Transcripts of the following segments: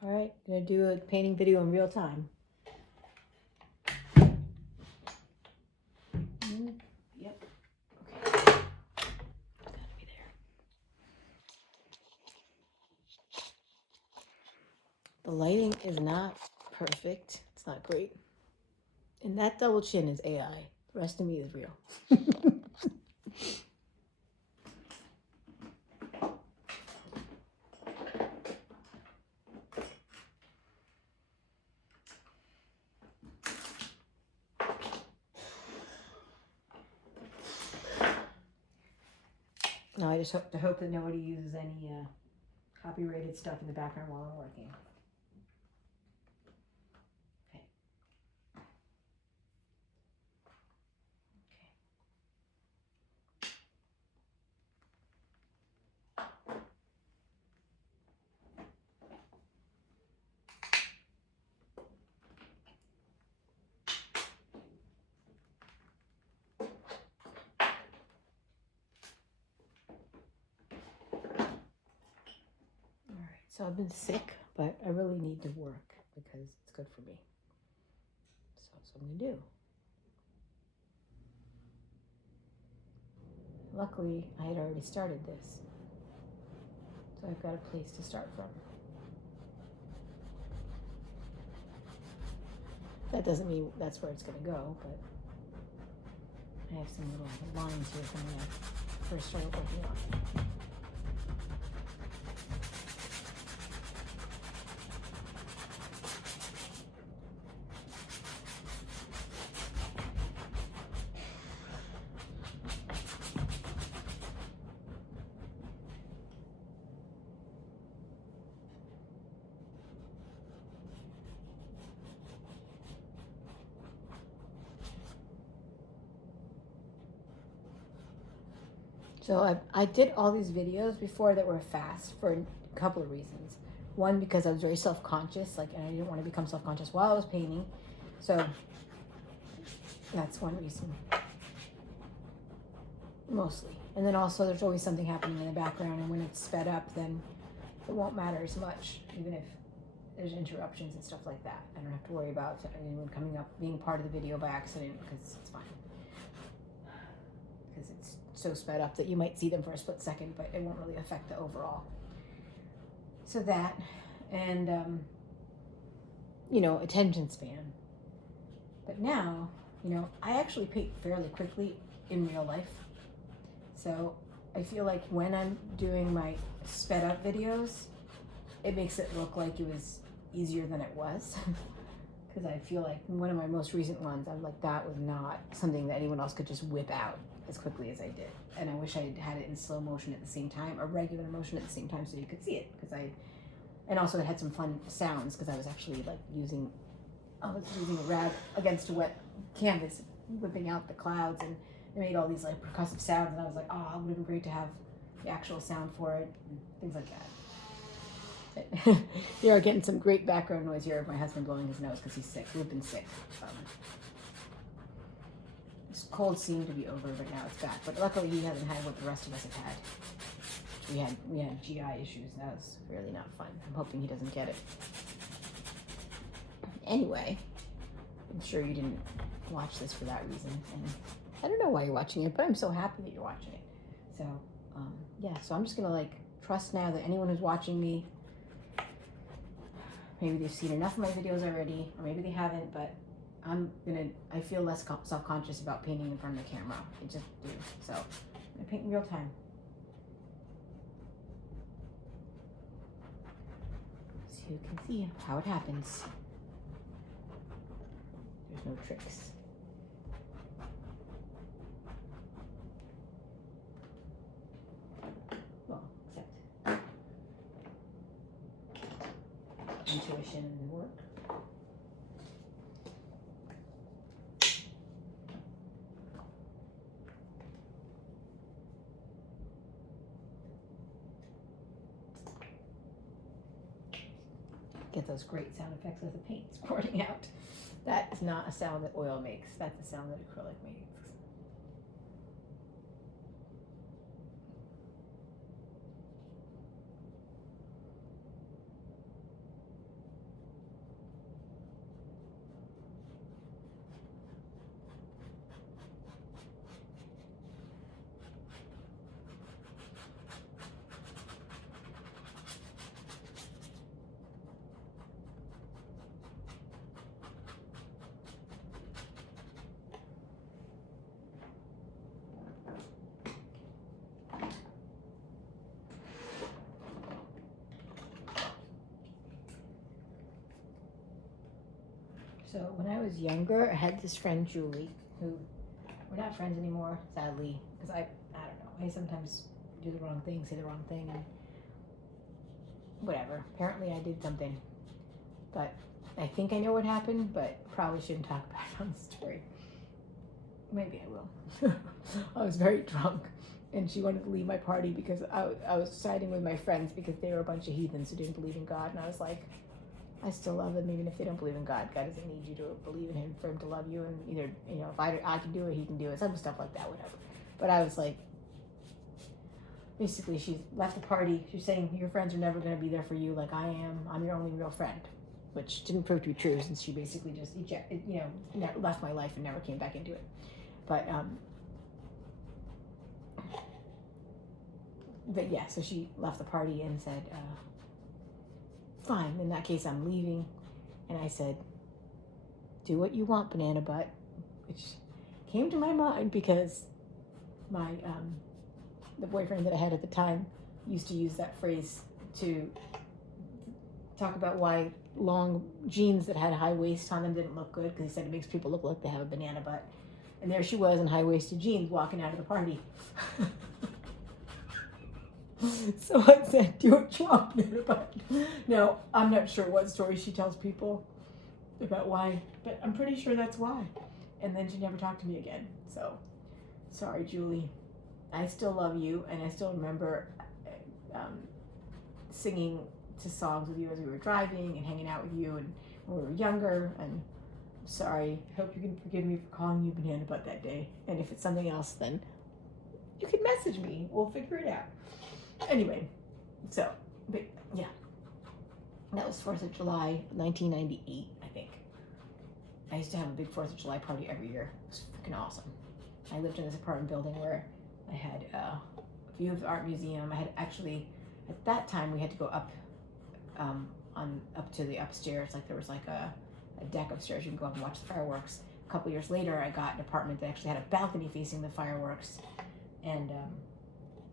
All right, gonna do a painting video in real time. Yep. Okay. Gotta be there. The lighting is not perfect. It's not great. And that double chin is AI. The rest of me is real. No, I just hope that nobody uses any copyrighted stuff in the background while I'm working. Okay. All right. So I've been sick, but I really need to work because it's good for me. So that's what I'm gonna do. Luckily, I had already started this, so I've got a place to start from. That doesn't mean that's where it's going to go, but I have some little lines here from when I first started working on it. So I did all these videos before that were fast for a couple of reasons. One, because I was very self-conscious, and I didn't want to become self-conscious while I was painting. So that's one reason, mostly. And then also there's always something happening in the background, and when it's sped up, then it won't matter as much, even if there's interruptions and stuff like that. I don't have to worry about anyone coming up being part of the video by accident, because it's fine. Because it's so sped up that you might see them for a split second, but it won't really affect the overall. So that, and attention span. But now, I actually paint fairly quickly in real life. So I feel like when I'm doing my sped up videos, it makes it look like it was easier than it was. Because I feel like one of my most recent ones, I'm like, that was not something that anyone else could just whip out as quickly as I did. And I wish I had it in slow motion at the same time, or regular motion at the same time, so you could see it. And also it had some fun sounds, because I was actually using a rag against a wet canvas, whipping out the clouds, and it made all these percussive sounds. And I was like, oh, it would have been great to have the actual sound for it, and things like that. You are getting some great background noise here of my husband blowing his nose because he's sick. We've been sick. This cold seemed to be over, but now it's back. But luckily he hasn't had what the rest of us have had. We had GI issues, and that was really not fun. I'm hoping he doesn't get it. Anyway, I'm sure you didn't watch this for that reason. And I don't know why you're watching it, but I'm so happy that you're watching it. So, so I'm just going to trust now that anyone who's watching me, maybe they've seen enough of my videos already, or maybe they haven't, but I feel less self-conscious about painting in front of the camera. I just do. So I'm going to paint in real time. So you can see how it happens. There's no tricks. Well, except intuition and work. Get those great sound effects as the paint is pouring out. That is not a sound that oil makes. That's a sound that acrylic makes. So when I was younger, I had this friend Julie, who we're not friends anymore, sadly, because I don't know. I sometimes do the wrong thing, say the wrong thing, and whatever. Apparently, I did something, but I think I know what happened, but probably shouldn't talk about it on the story. Maybe I will. I was very drunk, and she wanted to leave my party because I was siding with my friends because they were a bunch of heathens who didn't believe in God, and I was like, I still love them even if they don't believe in God. God doesn't need you to believe in Him for Him to love you, and either, if I can do it, He can do it, some stuff like that, whatever. But I was like, basically, she left the party. She's saying your friends are never going to be there for you like I am. I'm your only real friend, which didn't prove to be true since she basically just left my life and never came back into it. But yeah, so she left the party and said, fine, in that case, I'm leaving. And I said, do what you want, banana butt, which came to my mind because my the boyfriend that I had at the time used to use that phrase to talk about why long jeans that had a high waist on them didn't look good, because he said it makes people look like they have a banana butt. And there she was in high-waisted jeans walking out of the party. So I said, do what you want, banana butt. Now, I'm not sure what story she tells people about why, but I'm pretty sure that's why. And then she never talked to me again. So, sorry, Julie. I still love you, and I still remember singing to songs with you as we were driving and hanging out with you and when we were younger. And sorry. Hope you can forgive me for calling you banana butt that day. And if it's something else, then you can message me. We'll figure it out. Anyway, so, but yeah. That was 4th of July, 1998, I think. I used to have a big 4th of July party every year. It was freaking awesome. I lived in this apartment building where I had a view of the art museum. I had actually, at that time, we had to go up up to the upstairs. Like there was like a deck upstairs. You can go up and watch the fireworks. A couple years later, I got an apartment that actually had a balcony facing the fireworks. And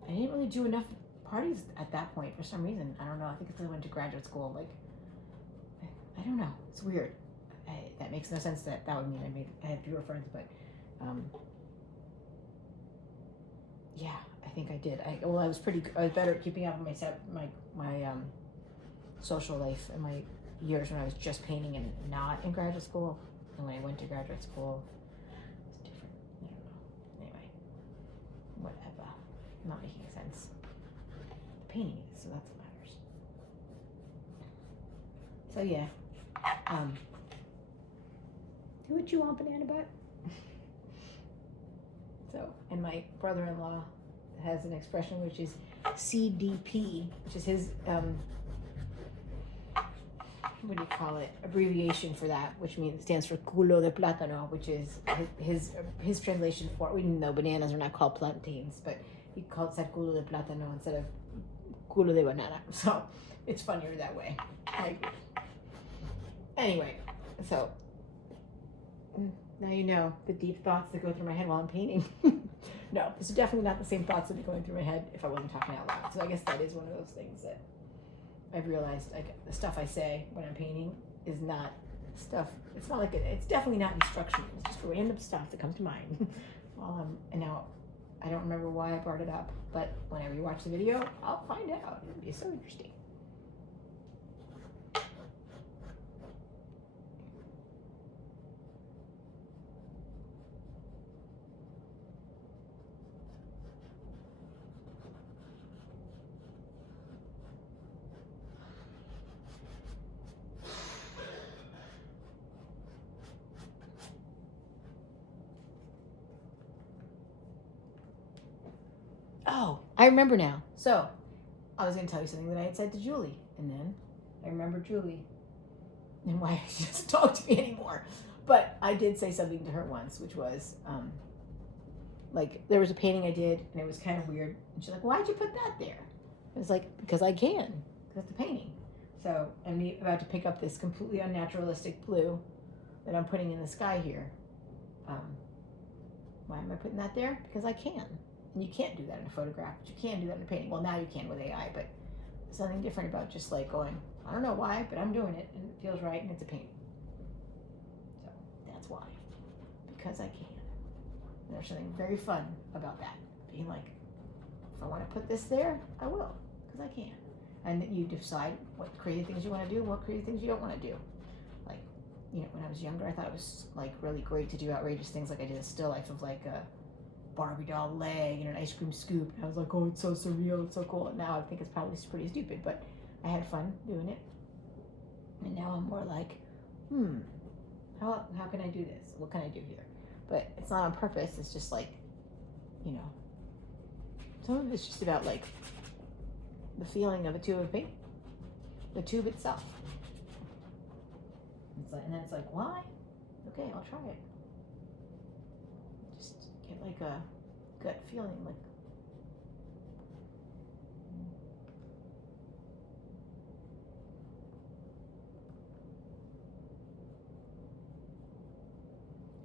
I didn't really do enough parties at that point for some reason. I don't know. I think it's because I went to graduate school. Like, I don't know. It's weird. That makes no sense. That would mean I had fewer friends, but yeah, I think I did. I was better at keeping up with my social life in my years when I was just painting and not in graduate school. And when I went to graduate school, it was different. I don't know. Anyway, whatever. Not making sense. The painting is, so that's what matters. So yeah, do what you want, banana butt. So, and my brother-in-law has an expression which is CDP, which is his what do you call it? Abbreviation for that, which means stands for culo de plátano, which is his translation for it. We know bananas are not called plantains, but he said culo de plátano instead of culo de banana. So it's funnier that way. I agree. Anyway, so now you know the deep thoughts that go through my head while I'm painting. No, this is definitely not the same thoughts that would be going through my head if I wasn't talking out loud. So I guess that is one of those things that I've realized, like, the stuff I say when I'm painting is not stuff, it's not like it's definitely not instruction. It's just random stuff that comes to mind. And now I don't remember why I brought it up, but whenever you watch the video, I'll find out. It'll be so interesting. Oh, I remember now. So, I was going to tell you something that I had said to Julie, and then I remember Julie and why she doesn't talk to me anymore. But I did say something to her once, which was, like, there was a painting I did, and it was kind of weird. And she's like, why'd you put that there? I was like, because I can. Because it's a painting. So, I'm about to pick up this completely unnaturalistic blue that I'm putting in the sky here. Why am I putting that there? Because I can. And you can't do that in a photograph, but you can do that in a painting. Well, now you can with AI, but there's something different about just like going, I don't know why, but I'm doing it, and it feels right, and it's a painting. that's why. Because I can. And there's something very fun about that. Being like, if I want to put this there, I will. Because I can. And that you decide what crazy things you want to do and what crazy things you don't want to do. Like, you know, when I was younger, I thought it was like really great to do outrageous things. Like I did a still life of like a Barbie doll leg and an ice cream scoop. And I was like, oh, it's so surreal, it's so cool. And now I think it's probably pretty stupid, but I had fun doing it. And now I'm more like, how can I do this? What can I do here? But it's not on purpose. It's just like, you know, some of it's just about like the feeling of a tube of paint, the tube itself. It's like, and then it's like, why? Okay, I'll try it. Just get like a gut feeling, like.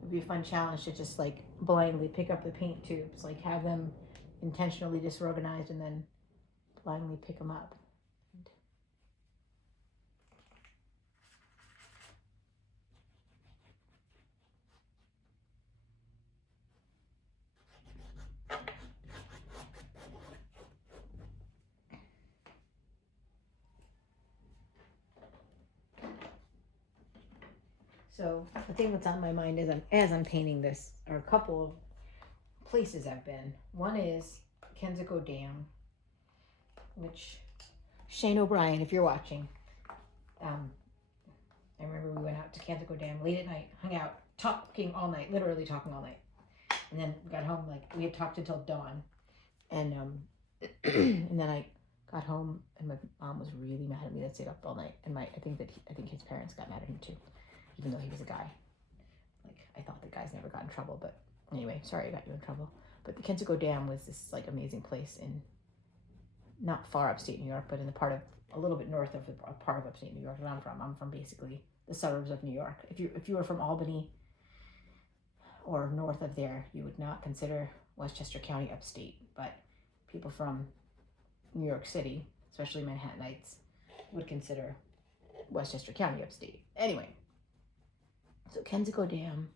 It'd be a fun challenge to just like blindly pick up the paint tubes, like have them intentionally disorganized and then blindly pick them up. So the thing that's on my mind is as I'm painting this are a couple of places I've been. One is Kensico Dam, which Shane O'Brien, if you're watching, I remember we went out to Kensico Dam late at night, hung out, talking all night, literally talking all night. And then we got home, like we had talked until dawn. And and then I got home and my mom was really mad at me that stayed up all night. And I think his parents got mad at him too, even though he was a guy. Like I thought the guys never got in trouble, but anyway, sorry I got you in trouble. But the Kensico Dam was this like amazing place in not far upstate New York, but in the part of a little bit north of a part of upstate New York that I'm from. I'm from basically the suburbs of New York. If you were from Albany or north of there, you would not consider Westchester County upstate, but people from New York City, especially Manhattanites, would consider Westchester County upstate. Anyway, so Kensico Dam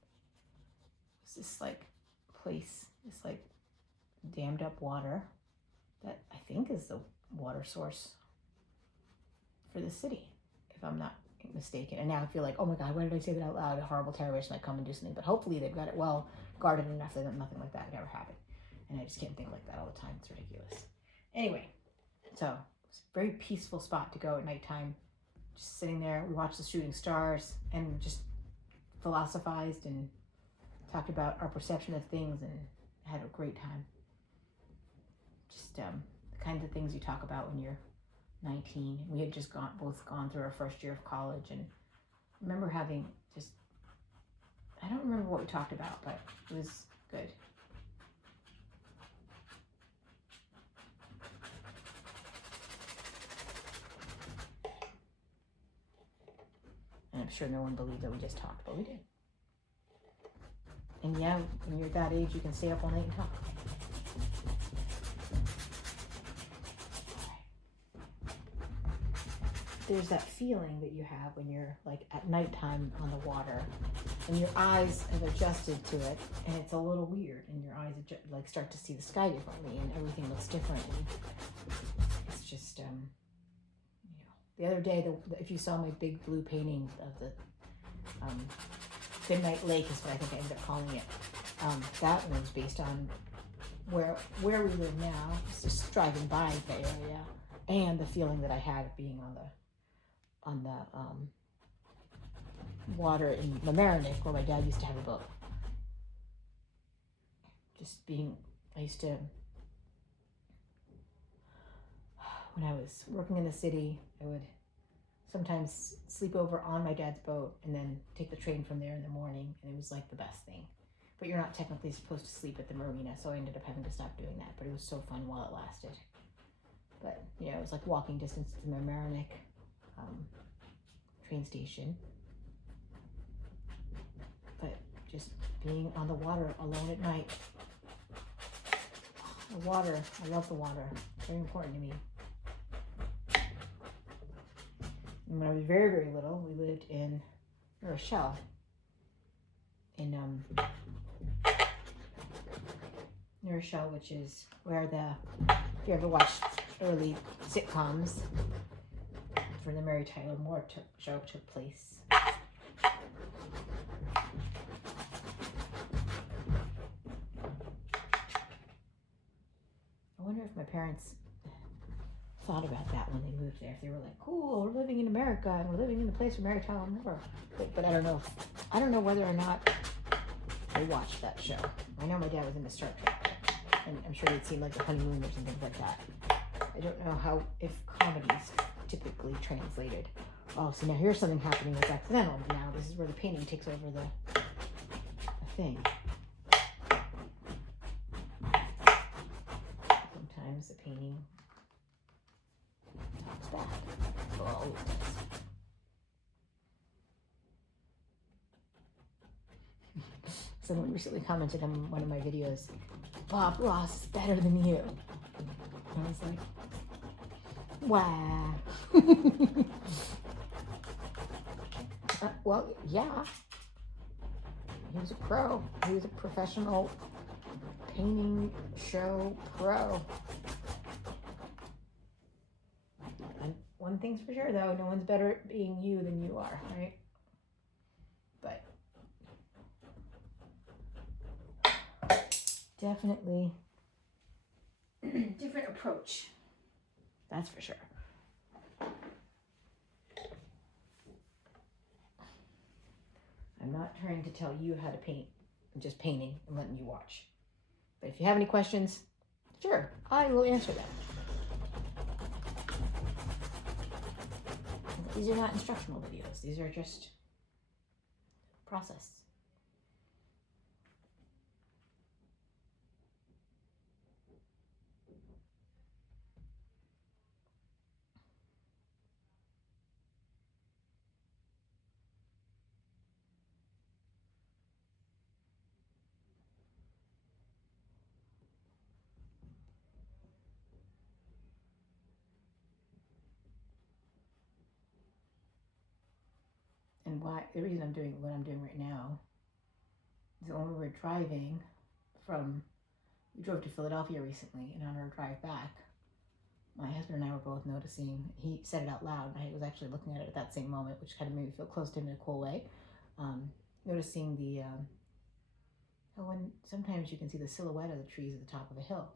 was this like place, this like dammed up water that I think is the water source for the city, if I'm not mistaken. And now I feel like, oh my God, why did I say that out loud? A horrible terrorist might come and do something. But hopefully they've got it well guarded enough that nothing like that would ever happen. And I just can't think like that all the time. It's ridiculous. Anyway, so it's a very peaceful spot to go at nighttime. Just sitting there, we watched the shooting stars and just philosophized and talked about our perception of things and had a great time. Just the kinds of things you talk about when you're 19. We had just both gone through our first year of college, and I remember having just, I don't remember what we talked about, but it was good. And I'm sure no one believed that we just talked, but we did. And yeah, when you're that age, you can stay up all night and talk. There's that feeling that you have when you're like at nighttime on the water and your eyes have adjusted to it and it's a little weird and your eyes like start to see the sky differently and everything looks differently. It's just, you know, the other day, if you saw my big blue painting of the Midnight Lake is what I think I ended up calling it. That one's based on where we live now, just driving by the area and the feeling that I had of being on the water in Mamaroneck, where my dad used to have a boat. I used to, when I was working in the city, I would sometimes sleep over on my dad's boat and then take the train from there in the morning, and it was like the best thing. But you're not technically supposed to sleep at the marina, so I ended up having to stop doing that, but it was so fun while it lasted. But, you know, it was like walking distance to the Mamaroneck train station. But just being on the water alone at night. The water, I love the water. Very important to me. And when I was very, very little, we lived in New Rochelle. in New Rochelle, which is where if you ever watched early sitcoms, where the Mary Tyler Moore show took place. I wonder if my parents thought about that when they moved there. If they were like, "Cool, we're living in America and we're living in the place where Mary Tyler Moore." But I don't know. I don't know whether or not they watched that show. I know my dad was into Star Trek, and I'm sure they'd seen like The Honeymooners and things like that. I don't know if comedies typically translated. Oh, so now here's something happening that's accidental. Now this is where the painting takes over the thing. Sometimes the painting talks back. Well, always does. Someone recently commented on one of my videos, "Bob Ross is better than you." And I was like, wow. Well, yeah. He was a pro. He was a professional painting show pro. And one thing's for sure, though, no one's better at being you than you are, right? But definitely different approach. That's for sure. I'm not trying to tell you how to paint. I'm just painting and letting you watch. But if you have any questions, sure, I will answer them. These are not instructional videos. These are just process. And the reason I'm doing what I'm doing right now is that when we were driving we drove to Philadelphia recently, and on our drive back, my husband and I were both noticing, he said it out loud, and I was actually looking at it at that same moment, which kind of made me feel close to him in a cool way. Noticing when sometimes you can see the silhouette of the trees at the top of a hill.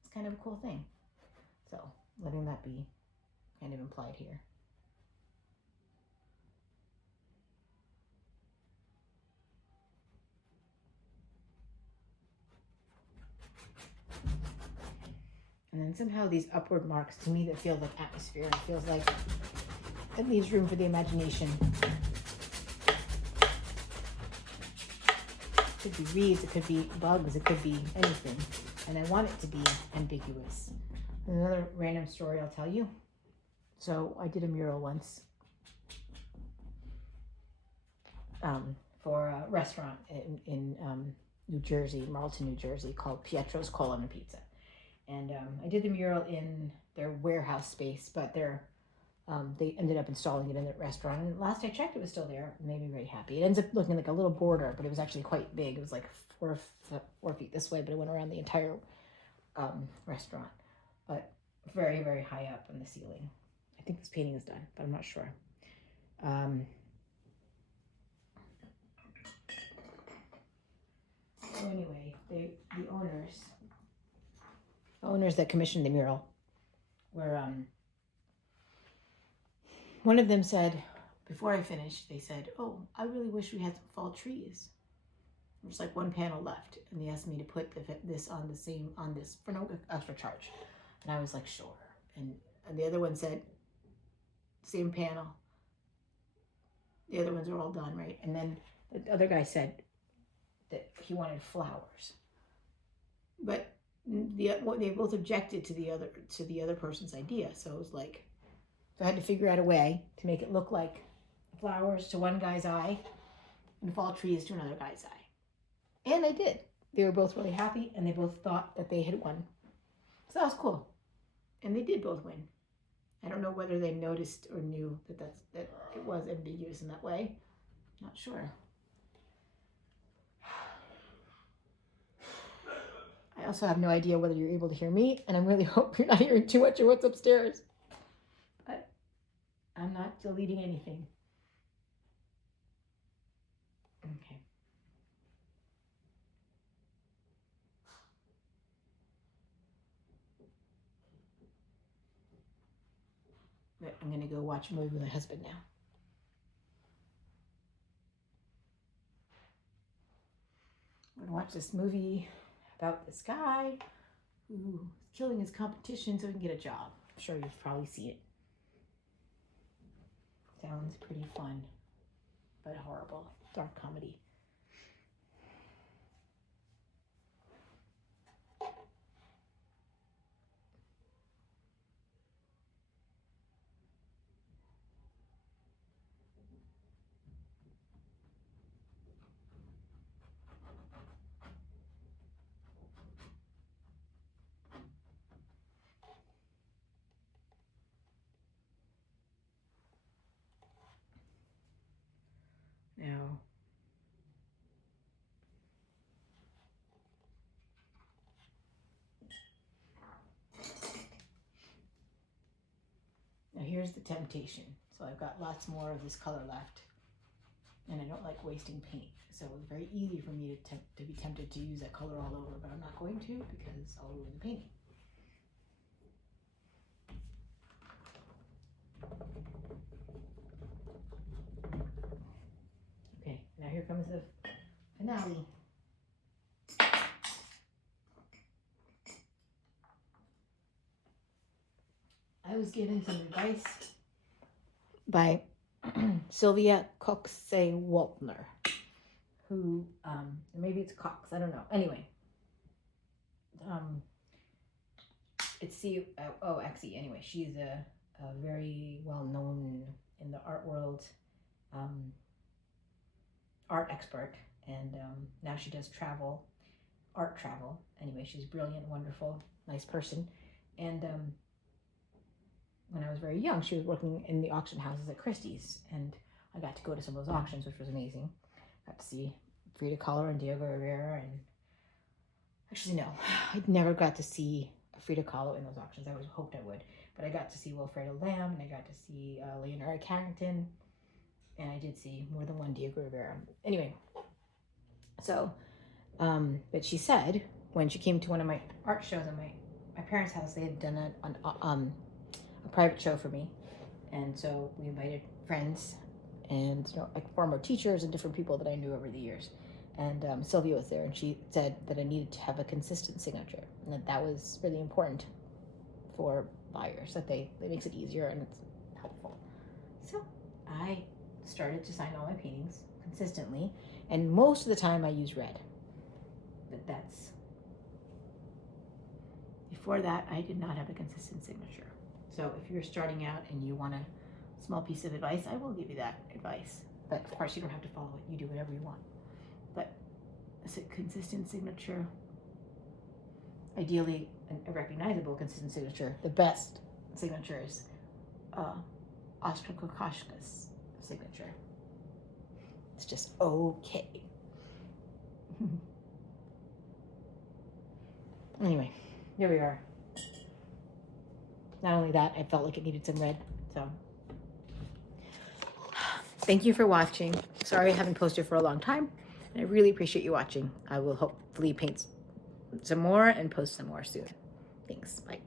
It's kind of a cool thing. So letting that be kind of implied here. And then somehow these upward marks, to me, that feel like atmosphere. It feels like it leaves room for the imagination. It could be reeds, it could be bugs, it could be anything. And I want it to be ambiguous. Another random story I'll tell you. So I did a mural once for a restaurant in New Jersey, Marlton, New Jersey, called Pietro's Colon and Pizza. And I did the mural in their warehouse space, but they ended up installing it in the restaurant. And last I checked, it was still there. It made me very happy. It ends up looking like a little border, but it was actually quite big. It was like 4 feet this way, but it went around the entire restaurant. But very, very high up on the ceiling. I think this painting is done, but I'm not sure. So anyway, the owners that commissioned the mural were, one of them said, before I finished, they said, "Oh, I really wish we had some fall trees. There's like one panel left." And they asked me to put this on this for no extra charge. And I was like, sure. And the other one said, same panel. The other ones are all done, right? And then the other guy said that he wanted flowers. But they both objected to the other person's idea. So it was like, so I had to figure out a way to make it look like flowers to one guy's eye and fall trees to another guy's eye. And I did. They were both really happy, and they both thought that they had won. So that was cool. And they did both win. I don't know whether they noticed or knew that it was ambiguous in that way. Not sure. I also have no idea whether you're able to hear me, and I really hope you're not hearing too much of what's upstairs. But I'm not deleting anything. Okay. But I'm going to go watch a movie with my husband now. I'm going to watch this movie about this guy who is killing his competition so he can get a job. I'm sure you've probably seen it. Sounds pretty fun, but horrible. Dark comedy. Now, here's the temptation. So I've got lots more of this color left, and I don't like wasting paint. So it's very easy for me to be tempted to use that color all over, but I'm not going to because I'll ruin the painting. Okay, now here comes the finale. I was given some advice by Sylvia Coxe-Waltner, who, maybe it's Cox, I don't know. Anyway, it's anyway, she's a very well-known in the art world art expert, and now she does art travel. Anyway, she's brilliant, wonderful, nice person, and when I was very young, she was working in the auction houses at Christie's, and I got to go to some of those auctions, which was amazing. Got to see Frida Kahlo and Diego Rivera, and actually no, I never got to see Frida Kahlo in those auctions. I always hoped I would, but I got to see Wilfredo Lamb, and I got to see Leonora Carrington, and I did see more than one Diego Rivera. Anyway, so, but she said when she came to one of my art shows at my parents' house, they had done a private show for me, and so we invited friends and like former teachers and different people that I knew over the years, and Sylvia was there, and she said that I needed to have a consistent signature, and that was really important for buyers, that makes it easier and it's helpful. So I started to sign all my paintings consistently, and most of the time I use red, but that's before that I did not have a consistent signature. So if you're starting out and you want a small piece of advice, I will give you that advice. But of course, you don't have to follow it. You do whatever you want. But a consistent signature, ideally a recognizable consistent signature. The best signature is Oskar Kokoschka's signature. It's just okay. Anyway, here we are. Not only that, I felt like it needed some red, so. Thank you for watching. Sorry I haven't posted for a long time, and I really appreciate you watching. I will hopefully paint some more and post some more soon. Thanks, bye.